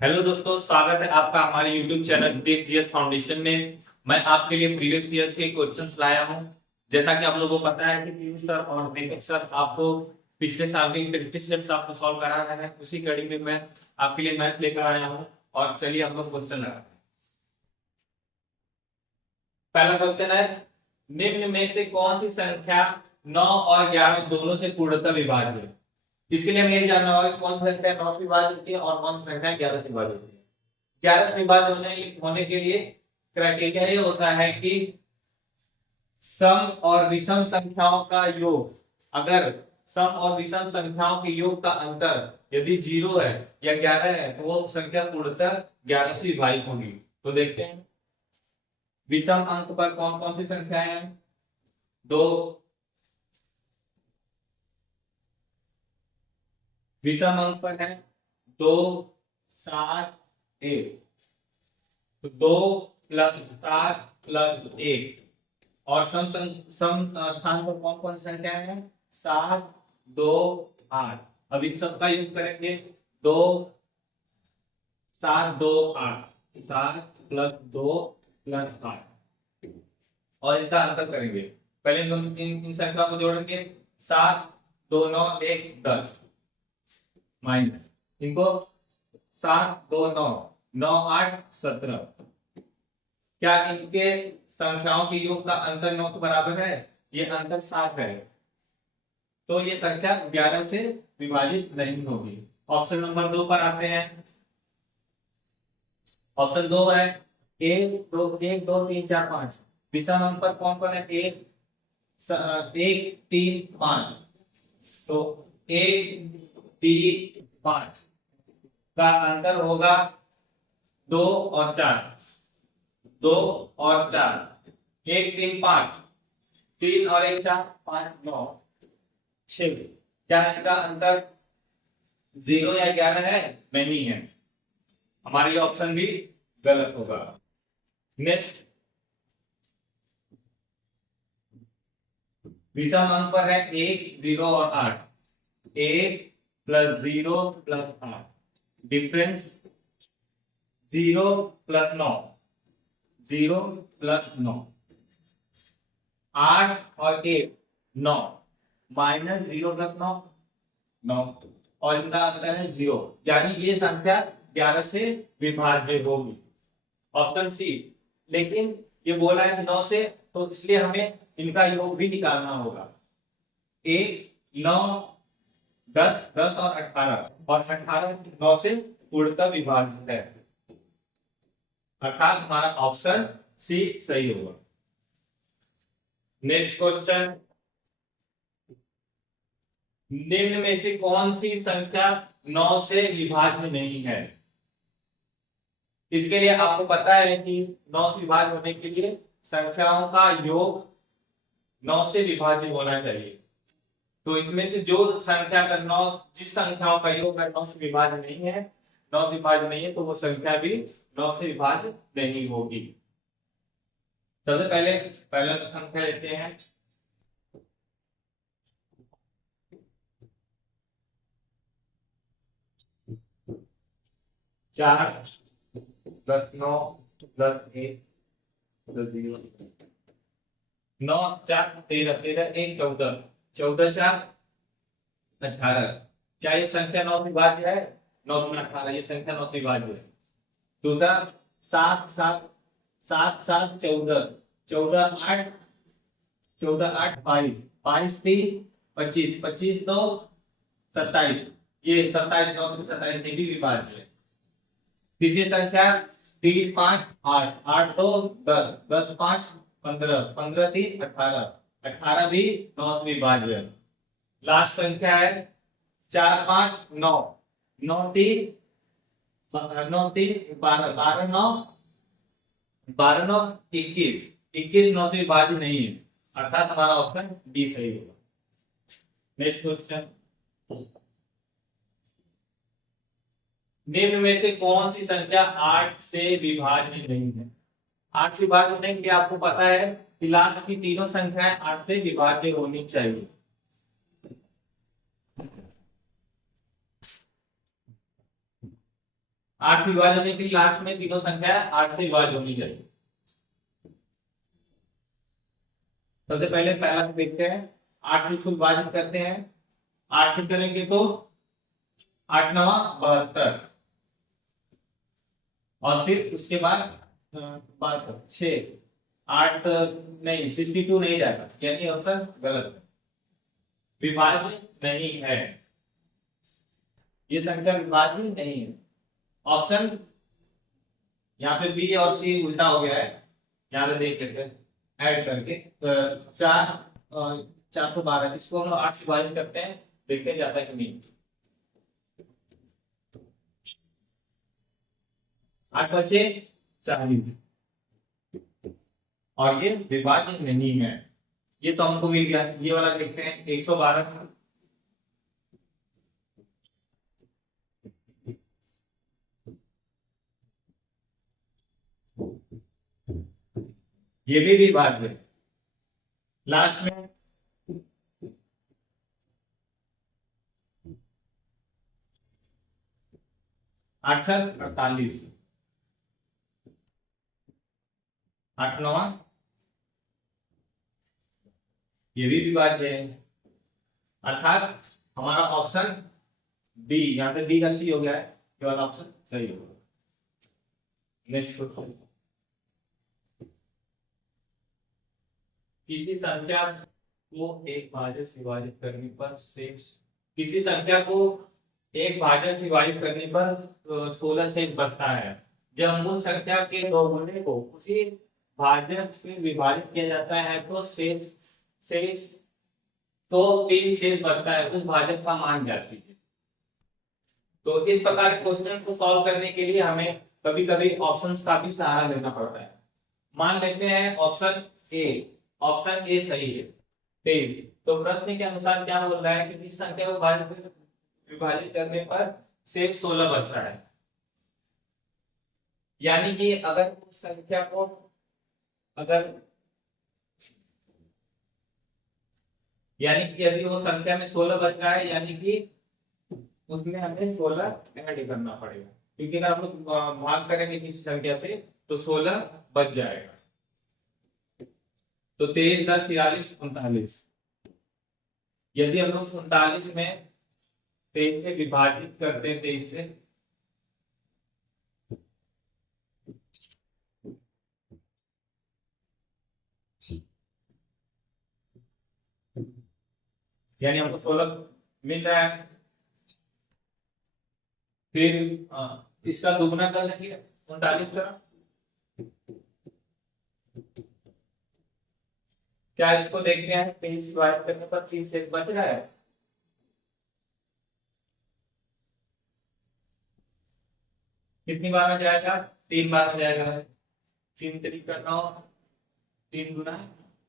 Hello दोस्तों, स्वागत है आपका हमारे YouTube चैनल देश जीएस फाउंडेशन में। मैं आपके लिए प्रीवियस ईयर के क्वेश्चंस लाया हूं। जैसा कि आप लोगों को पता है कि पीयूष सर और दीपक सर आपको पिछले साल के प्रैक्टिस सेट्स आपको सॉल्व करा रहे हैं। उसी कड़ी में मैं आपके लिए मैथ लेकर आया हूं। और चलिए हम लोग क्वेश्चन लगाते हैं। पहला क्वेश्चन है, निम्न में से कौन सी संख्या 9 और 11 दोनों से पूर्णतः विभाज्य है। इसके लिए हमें ये जानना होगा कि कौन सी संख्या 9 से विभाज्य होती है और कौन सी संख्या 11 से विभाज्य होती है। 11 से विभाज्य होने के लिए क्राइटेरिया ये होता है कि सम और विषम संख्याओं का योग, अगर सम और विषम संख्याओं के योग का अंतर यदि 0 है या 11 है तो वो संख्या पूर्णतः 11 से विभाजित होगी। तो देखते हैं विषम अंक पर कौन कौन सी संख्याएं हैं। 2 विषम अंक पर है 2 7 1। तो 2 प्लस 7 प्लस 1। और सम स्थान पर कौन कौन सी संख्याएं हैं 7 2 8। अब इन सबका योग करेंगे 2 7 2 8। 7 प्लस 2 प्लस 8 और इनका अंतर करेंगे। पहले इन संख्या को जोड़ेंगे 7 2 9 1 10 माइनस इनको 7 2 9 9 8 17। क्या इनके संख्याओं के योग का अंतर 9 के बराबर है? ये अंतर 7 है, तो ये संख्या 11 से विभाजित नहीं होगी। ऑप्शन नंबर 2 पर आते हैं। ऑप्शन 2 है 1 2 1 2 3 4 5। विषम अंक पर कौन कौन है 1 1 3 5। तो 1 3 5 का अंतर होगा 2 और 4। 2 और 4 1 3 5 3 और 1 4 5 9 6। क्या इनका अंतर 0 या 11 है? नहीं है। हमारा ये ऑप्शन भी गलत होगा। नेक्स्ट, विषम अंक पर है 1 0 और 8। 1 plus 0 plus 8 difference 0 plus 9। 0 plus 9 8 और 1 9 माइनस 0 प्लस 9 9 और इनका अंतर है 0, यानी ये संख्या 11 से विभाज्य होगी। Option C. लेकिन ये बोला है कि 9 से, तो इसलिए हमें इनका योग भी निकालना होगा। 1 9 10 10 और 18 और 18 9 से पूर्णतः विभाजित है, अर्थात हमारा ऑप्शन सी सही होगा। नेक्स्ट क्वेश्चन, निम्न में से कौन सी संख्या 9 से विभाज्य नहीं है। इसके लिए आपको पता है कि 9 से विभाज्य होने के लिए संख्याओं का योग 9 से विभाज्य होना चाहिए। तो इसमें से जो संख्या का 9, जिस संख्याओं का योग 9 से विभाज्य नहीं है, 9 से विभाज्य नहीं है, तो वो संख्या भी 9 से विभाज्य नहीं होगी। सबसे पहले पहला संख्या लेते हैं। 4 प्लस 9 प्लस 1 प्लस 0। 9 4 13 13 1 14 14 4 18। क्या ये संख्या 9 से विभाज्य है? 9 में 18, ये संख्या 9 से विभाज्य है। दूसरा 7 7 7 7 14 14 8 14 8 22 22 3 25 25 2 27। ये 27 9 27 से भी विभाज्य है। तीसरी संख्या 3 5 8 8 2 10 10 5 15 15 3 18 18 भी 9 से विभाज्य है। लास्ट संख्या है 4 5 9 9 3 9 3 12 12 9 12 9 21 21 9 से विभाज्य नहीं है, अर्थात हमारा ऑप्शन डी सही होगा। नेक्स्ट क्वेश्चन, निम्न में से कौन सी संख्या 8 से विभाज्य नहीं है। 8 से विभाज्य होने के लिए आपको पता है कि लास्ट की तीनों संख्याएं 8 से विभाज्य होनी चाहिए। 8 8 से विभाज्य होने के लिए लास्ट में तीनों संख्या 8 से विभाज्य होनी चाहिए। सबसे पहले पहला देखते हैं, 8 से इसको विभाजित करते हैं। 8 से करेंगे तो 8 9 72, और फिर उसके बाद 6 8 नहीं 62 नहीं जाएगा, यानी ऑप्शन गलत है, विभाज्य नहीं है, ये संख्या विभाज्य नहीं है। ऑप्शन यहाँ पे बी और सी उल्टा हो गया है, यहाँ पे देख लेते हैं ऐड करके। 412 इसको हम 8 से विभाजित करते हैं, देखते हैं जाता है कि नहीं। 8 बचे 40, और ये विभाज्य नहीं है, ये तो हमको मिल गया। ये वाला देखते हैं 112, ये भी विभाज्य है। लास्ट में 8 48, 8 9 ये भी विभाज्य है, अर्थात हमारा ऑप्शन बी, यहाँ पे बी का सी हो गया है, ये वाला ऑप्शन सही होगा। नेक्स्ट क्वेश्चन, किसी संख्या को एक भाज्य से विभाजित करने पर शेष, किसी संख्या को एक भाज्य से विभाजित करने पर 16 शेष बचता है। जब मूल संख्या के दो गुने को उसी भाज्य से विभाजित किया जाता है तो शेष तो 3 शेष बचता है, उस भाजक का मान ज्ञात कीजिए। तो इस प्रकार के क्वेश्चन को सॉल्व करने के लिए हमें कभी कभी ऑप्शंस का भी सहारा लेना पड़ता है। मान लेते हैं ऑप्शन ए सही है 23, तो प्रश्न के अनुसार क्या बोल रहा है कि जिस संख्या को विभाजित करने पर शेष 16 बच रहा है, यानी कि अगर उस संख्या को यानी कि यदि वो संख्या में 16 बच रहा है, यानी कि उसमें हमें 16 ऐड करना पड़ेगा, क्योंकि अगर हम लोग भाग करेंगे किसी संख्या से तो 16 बच जाएगा। तो 23 10 43 39, यदि हम लोग 39 में 23 से विभाजित करते हैं, 23 से यानी हमको 16 मिल रहा है, फिर इसका दुगुना कर लेंगे 39 का, क्या इसको देखते हैं 23 डिवाइड करने पर 3 शेष बच रहा है, कितनी बार में जाएगा 3 बार में जाएगा, 3 3 का 9, 3 गुना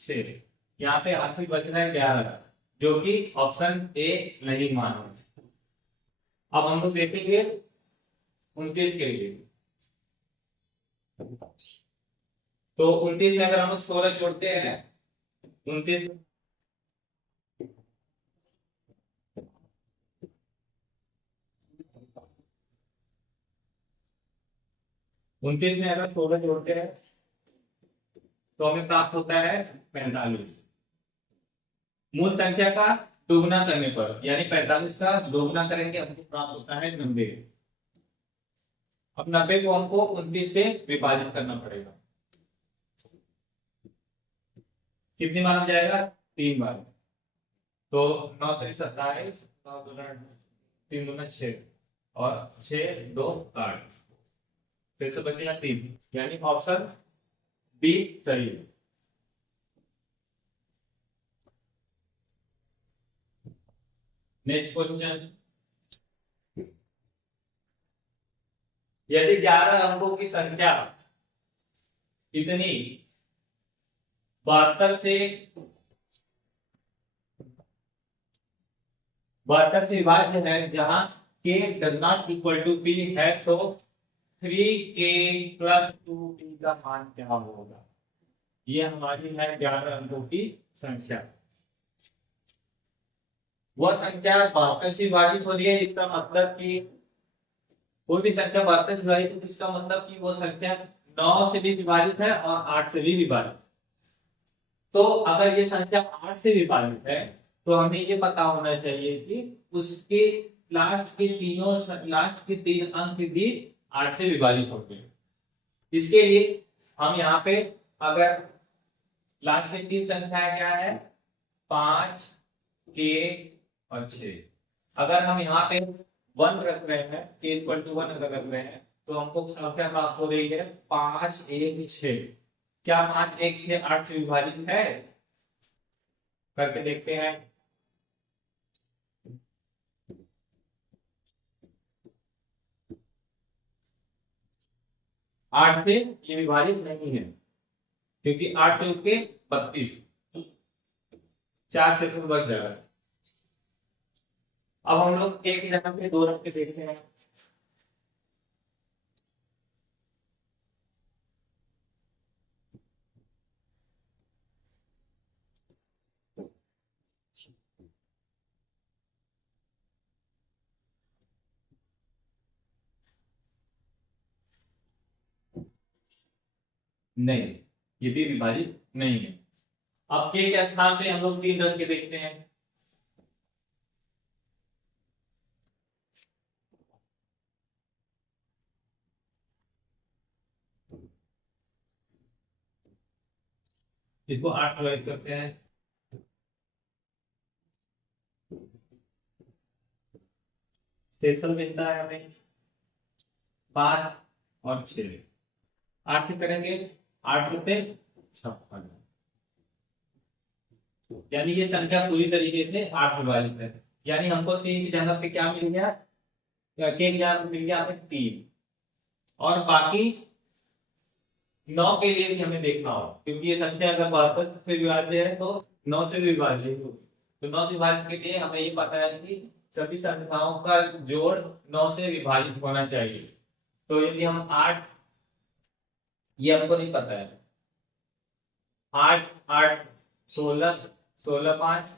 6, यहाँ पे आखिरी बच रहा है 11, जो कि ऑप्शन ए नहीं माना। अब हम लोग देखेंगे 29 के लिए, तो 29 में अगर हम लोग 16 जोड़ते हैं, 29 में अगर 16 जोड़ते हैं तो हमें प्राप्त होता है 45। मूल संख्या का दोगुना करने पर, यानी 45 का दोगुना करेंगे हमको प्राप्त होता है 90। अब 90 को हमको 29 से विभाजित करना पड़ेगा, कितनी बार में जाएगा 3 बार, तो 9 3 27, 9 दूना 3 दूना 6, और 6 2 8, फिर से बचेगा 3, यानी ऑप्शन बी सही है। नेक्स्ट क्वेश्चन, यदि 11 अंकों की संख्या इतनी 72 से विभाज्य है जहां k does not equal to p है, तो 3k + 2p का मान क्या होगा। ये हमारी है 11 अंकों की संख्या, वह संख्या 72 से विभाजित हो रही है, इसका मतलब कि कोई भी संख्या 72 से विभाजित है तो इसका मतलब कि वो संख्या 9 से भी विभाजित है और 8 से भी विभाजित। तो अगर ये संख्या 8 से विभाजित है तो हमें ये पता होना चाहिए कि उसके लास्ट के 3 अंक भी 8 से विभाजित होते हैं। इसके लिए हम यहाँ पे अगर लास्ट में 3 संख्याएं क्या है 5 के और 6, अगर हम यहाँ पे 1 रख रहे हैं k = 1 अगर रख रहे हैं तो हमको संख्या प्राप्त हो रही है 5 1 6। क्या 5 1 6 8 से विभाजित है? करके देखते हैं। 8 से ये विभाजित नहीं है क्योंकि 8 चौक के 32, 4 से बच जाएगा। अब हम लोग एक जगह पे 2 रख के देखते हैं। नहीं, ये भी विभाजित नहीं है। अब के स्थान पे हम लोग 3 रख के देखते हैं। इसको 8 से विभाजित करते हैं। शेषफल मिलता है हमें 5 और 6। 8 से करेंगे 8 से 56, यानी ये संख्या पूरी तरीके से 8 से विभाजित है। यानी हमको 3 की जगह पे क्या मिल गया, के की जगह पे मिल गया हमें 3, और बाकी 9 के लिए भी हमें देखना हो क्योंकि ये संख्या अगर 72 से विभाज्य है तो 9 से भी विभाज्य होगी। तो 9 से विभाजित के लिए हमें ये पता है कि सभी संख्याओं का जोड़ 9 से विभाजित होना चाहिए। तो यदि हम 8, ये हमको नहीं पता है, 8 8 16 16 5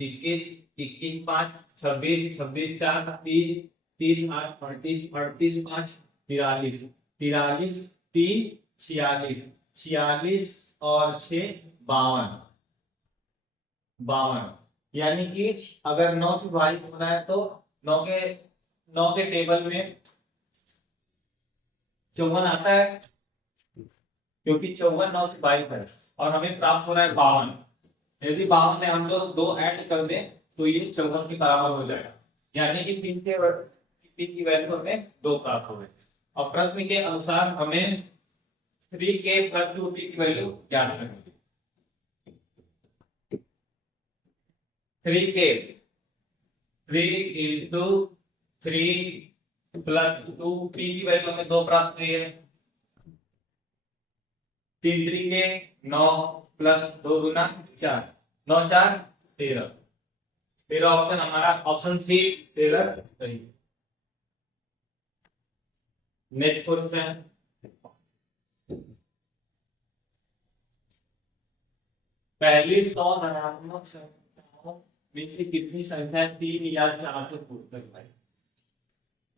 21 21 5 26 26 4 30 30 8 38 38 5 43 43 3 46 46 और 6 52 52। यानी कि अगर 9 से विभाजित होना है तो 9 के टेबल में 54 आता है क्योंकि 54 9 से विभाजित है और हमें प्राप्त हो रहा है 52। यदि 52 में हम लोग 2 ऐड कर दें तो ये 54 के बराबर हो जाएगा, यानी कि 3 की वैल्यू हमें 2 प्राप्त हो गई। और प्रश्न के अनुसार हमें 3k + 2p की वैल्यू ज्ञात करनी है। 3k 3 × 3 + 2p की वैल्यू हमें 2 प्राप्त हुई है। 3 3 के 9 + 2 × 4 9 4 13। फिर ऑप्शन हमारा ऑप्शन सी 13 सही। नेक्स्ट क्वेश्चन, पहली 100 धनात्मक संख्याओं में से कितनी संख्या 3 या 4 से पूर्णक है?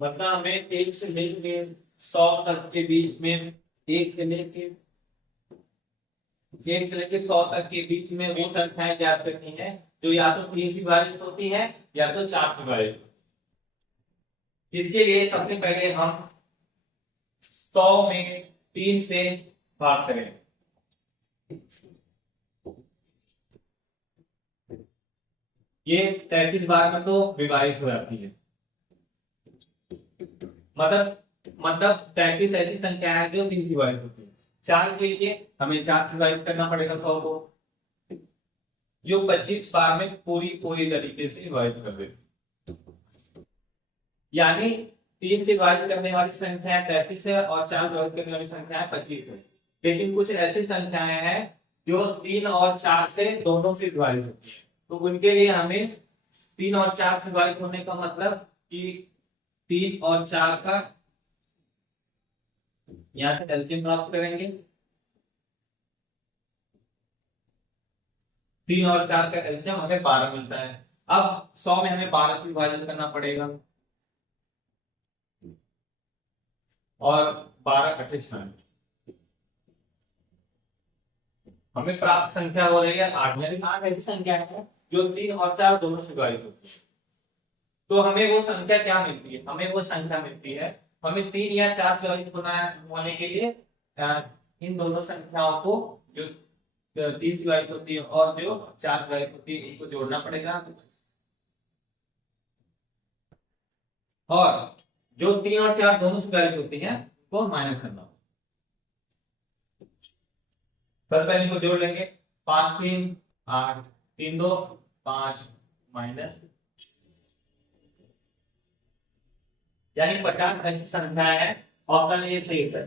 मतलब हमें 1 से लेके 100 तक के बीच में 1 से लेके 100 तक के बीच में वो संख्याएं ज्ञात करनी है जो या तो 3 से विभाजित होती है या तो 4 से विभाजित। इसके लिए सबसे पहले हम 100 में 3 से भाग करें। ये 33 बार में तो विभाजित हो जाती है। मतलब 33 ऐसी संख्या है जो 3 से विभाजित होती है। 4 के लिए हमें 4 से विभाजित करना पड़ेगा 100 को, जो 25 बार में पूरी तरीके से विभाजित कर दे। यानी 3 से विभाजित करने वाली संख्या 33 है और 4 विभाजित करने वाली संख्या 25 है। लेकिन कुछ ऐसी संख्याएं हैं जो 3 और 4 से दोनों से विभाजित होती है, तो उनके लिए हमें 3 और 4 से विभाजित होने का मतलब कि 3 और 4 का यहां से एलसीएम प्राप्त करेंगे। 3 और 4 का एलसीएम हमें 12 मिलता है। अब 100 में हमें 12 से विभाजित करना पड़ेगा। और 12 कटे 6। हमें प्राप्त संख्या हो रही है 8, यानी 8 ऐसी संख्या है जो 3 और 4 दोनों से विभाजित होती है। तो हमें वो संख्या क्या मिलती है, हमें वो संख्या मिलती है, हमें 3 या 4 से विभाजित होने के लिए इन दोनों संख्याओं को, जो 3 से विभाजित होती है और जो 4 से विभाजित होती है, इनको जोड़ना पड़ेगा। और जो 3 और 4 दोनों से विभाजित होती है वो माइनस करना। सबसे पहले इनको जोड़ लेंगे, 5 3 8, 3 2 5 माइनस, यानी 50 ऐसी संख्या है। ऑप्शन ए सही है।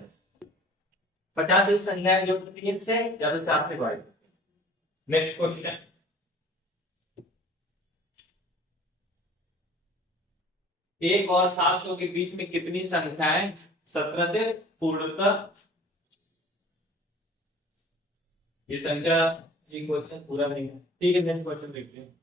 50 ऐसी संख्या है जो 3 से या तो 4 से विभाजित। नेक्स्ट क्वेश्चन, 1 और 700 के बीच में कितनी संख्याएं 17 से पूर्णतः, ये संख्या, ये क्वेश्चन पूरा नहीं है, ठीक है। नेक्स्ट क्वेश्चन देखते हैं।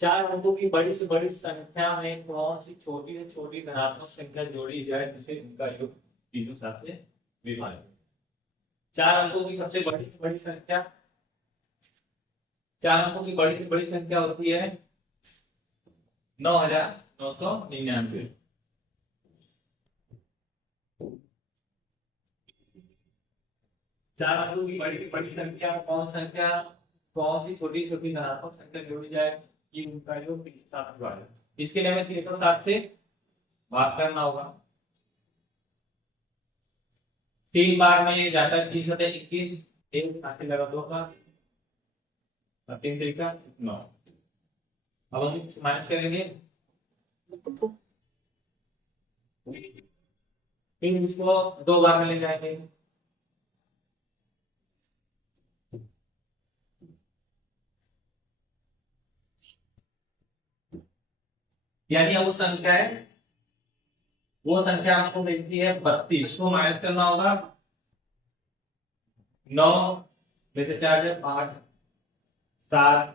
चार अंकों की बड़ी से बड़ी संख्या में कौन सी छोटी से छोटी धनात्मक संख्या जोड़ी जाए जिसे उनका योग तीनों साथ से विभाजित। चार अंकों की सबसे बड़ी से बड़ी संख्या, चार अंकों की बड़ी से बड़ी संख्या होती है 9999। चार अंकों की बड़ी से बड़ी संख्या कौन सी छोटी छोटी धनात्मक संख्या जोड़ी जाए ये उनका योग 307 विभाजित। इसके लिए हमें 307 से भाग करना होगा। 3 बार में जाता है 3 सतह 21, एक हासिल लगा 2 का और 3 तरीका 9। अब हम माइनस करेंगे, फिर इसको 2 बार में ले जाएंगे, यानी वो संख्या है, वो संख्या हमको मिलती है 32 को माइनस करना होगा। 9 में से 4 है 5 7।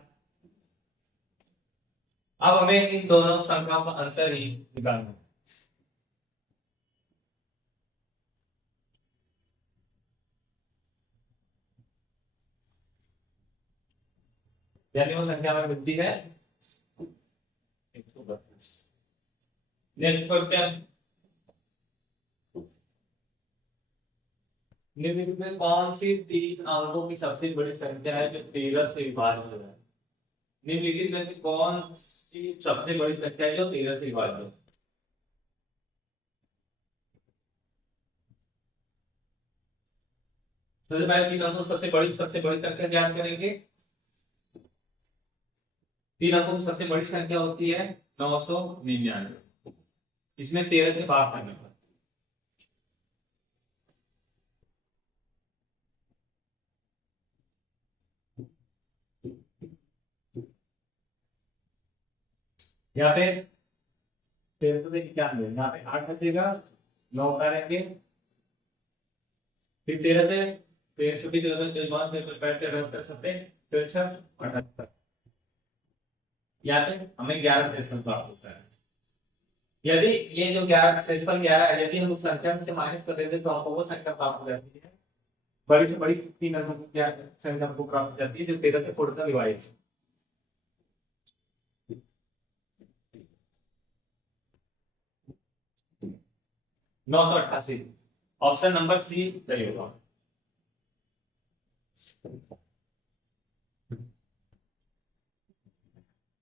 अब हमें इन दोनों संख्याओं का अंतर ही निकालना है। यानी वो संख्या हमें मिलती है 132। नेक्स्ट क्वेश्चन, निम्नलिखित में कौन सी 3 अंकों की सबसे बड़ी संख्या है जो 13 से विभाज्य है। निम्नलिखित में से कौन सी सबसे बड़ी संख्या है जो 13 से विभाज्य है। सबसे पहले 3 अंकों सबसे बड़ी संख्या ज्ञात करेंगे। 3 अंकों की सबसे बड़ी संख्या होती है 999, इसमें 13 से भाग करना है। यहाँ पे 13 से क्या मिलेगा, यहाँ पे 8 बचेगा, 9 उतारेंगे, फिर 13 से 13 छुट्टी 13 सकते 73 यहाँ पे हमें 11 से प्राप्त होता है। यदि ये जो 11 सेक्शन 11 है, यदि हम उस संख्या में से माइनस कर देते तो हमको वो संख्या प्राप्त हो जाती है। बड़ी से बड़ी 3 अंकों की क्या संख्या हमको प्राप्त हो जाती है जो 13 से पूर्णतः विभाजित है। 988। ऑप्शन नंबर सी सही होगा।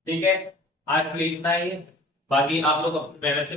ठीक है, आज के लिए इतना ही है, बाकी आप लोग अपने मेहनत से